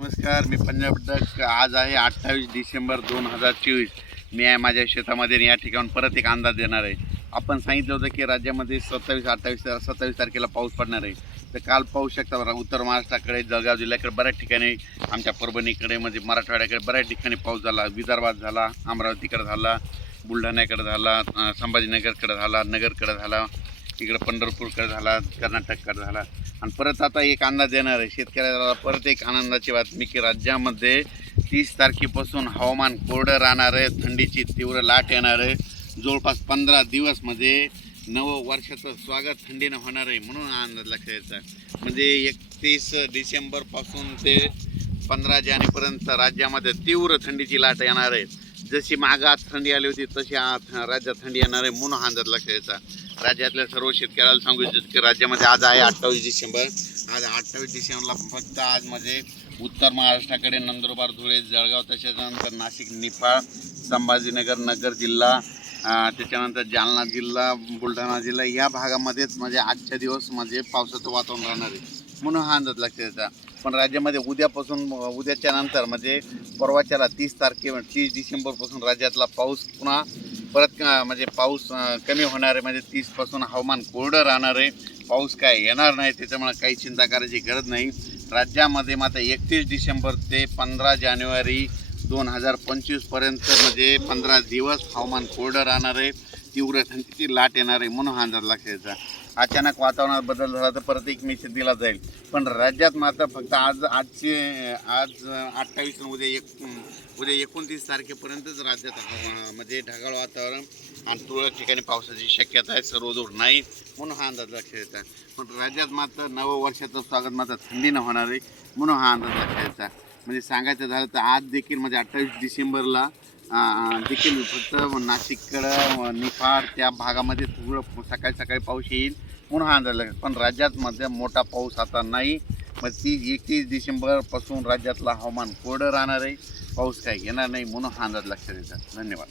नमस्कार, मी पंजाब डक. आज आहे 28 डिसेंबर 2024. मी आहे माझ्या शेतामध्ये आणि या ठिकाणी परत एक अंदाज देणार आहे. आपण सांगितलं होतं की राज्यामध्ये 27, 28, 27 तारखेला पाऊस पडणार आहे. तर काल पाहू शकता बघा, उत्तर महाराष्ट्राकडे, जळगाव जिल्ह्याकडे बऱ्याच ठिकाणी, आमच्या परभणीकडे म्हणजे मराठवाड्याकडे बऱ्याच ठिकाणी पाऊस झाला. विदर्भात झाला, अमरावतीकडे झाला, बुलढाण्याकडे झाला, संभाजीनगरकडे झाला, नगरकडे झाला, इकडे पंढरपूरकडे झाला, कर्नाटककडे झाला. आणि परत आता एक अंदाज देणार आहे शेतकऱ्याला. परत एक आनंदाची बातमी की राज्यामध्ये 30 तारखेपासून हवामान कोरडं राहणार आहे. थंडीची तीव्र लाट येणार आहे. जवळपास 15 दिवस म्हणजे नववर्षाचं स्वागत थंडीनं होणार आहे. म्हणून हा अंदाज लक्षात यायचा. म्हणजे 31 डिसेंबरपासून ते 15 जानेवारीपर्यंत राज्यामध्ये तीव्र थंडीची लाट येणार आहे. जशी मागात थंडी आली होती तशी राज्यात थंडी येणार आहे. म्हणून हा अंदाज लक्षात यायचा. राज्यातल्या सर्व शेतकऱ्याला सांगू इच्छितो की राज्यामध्ये आज आहे 28 डिसेंबर. आज 28 डिसेंबरला फक्त आज म्हणजे उत्तर महाराष्ट्राकडे नंदुरबार, धुळे, जळगाव, त्याच्यानंतर नाशिक, निफाड, संभाजीनगर, नगर जिल्हा, त्याच्यानंतर जालना जिल्हा, बुलढाणा जिल्हा या भागामध्येच म्हणजे आजच्या दिवस म्हणजे पावसाचं वातावरण राहणार आहे. म्हणून हा अंदाज लक्षात यायचा. पण राज्यामध्ये उद्याच्या नंतर म्हणजे परवाच्याला 30 डिसेंबरपासून राज्यातला पाऊस पुन्हा परत म्हणजे पाऊस कमी होणार आहे. म्हणजे 30पासून हवामान कोरडं राहणार आहे. पाऊस काय येणार नाही, त्याच्यामुळे काही चिंता करायची गरज नाही. राज्यामध्ये मात्र 31 डिसेंबर ते 15 जानेवारी 2025पर्यंत म्हणजे 15 दिवस हवामान कोरडं राहणार आहे. तीव्र थंडीची लाट येणार आहे. म्हणून हा अंदाज लक्षात यायचा. अचानक वातावरणात बदल झाला तर परत एक मेसेज दिला जाईल. पण राज्यात मात्र फक्त आज 28 उद्या 29 तारखेपर्यंतच राज्यात म्हणजे ढगाळ वातावरण आणि तुरळक ठिकाणी पावसाची शक्यता आहे. सर्वदूर नाही. म्हणून हा अंदाज लक्षात यायचा. पण राज्यात मात्र नववर्षाचं स्वागत मात्र थंडीनं होणार आहे. म्हणून हा अंदाज लक्षात यायचा. म्हणजे सांगायचं झालं तर आज देखील म्हणजे 28 डिसेंबरला देखील फक्त नाशिककडं, निफाड त्या भागामध्ये थोडं सकाळी पाऊस येईल. म्हणून हा अंदाज लागेल. पण राज्यात मध्ये मोठा पाऊस आता नाही. मग 31 डिसेंबरपासून राज्यातला हवामान कोरडं राहणार आहे. पाऊस काय येणार नाही. म्हणून हा अंदाज लक्षात येतात. धन्यवाद.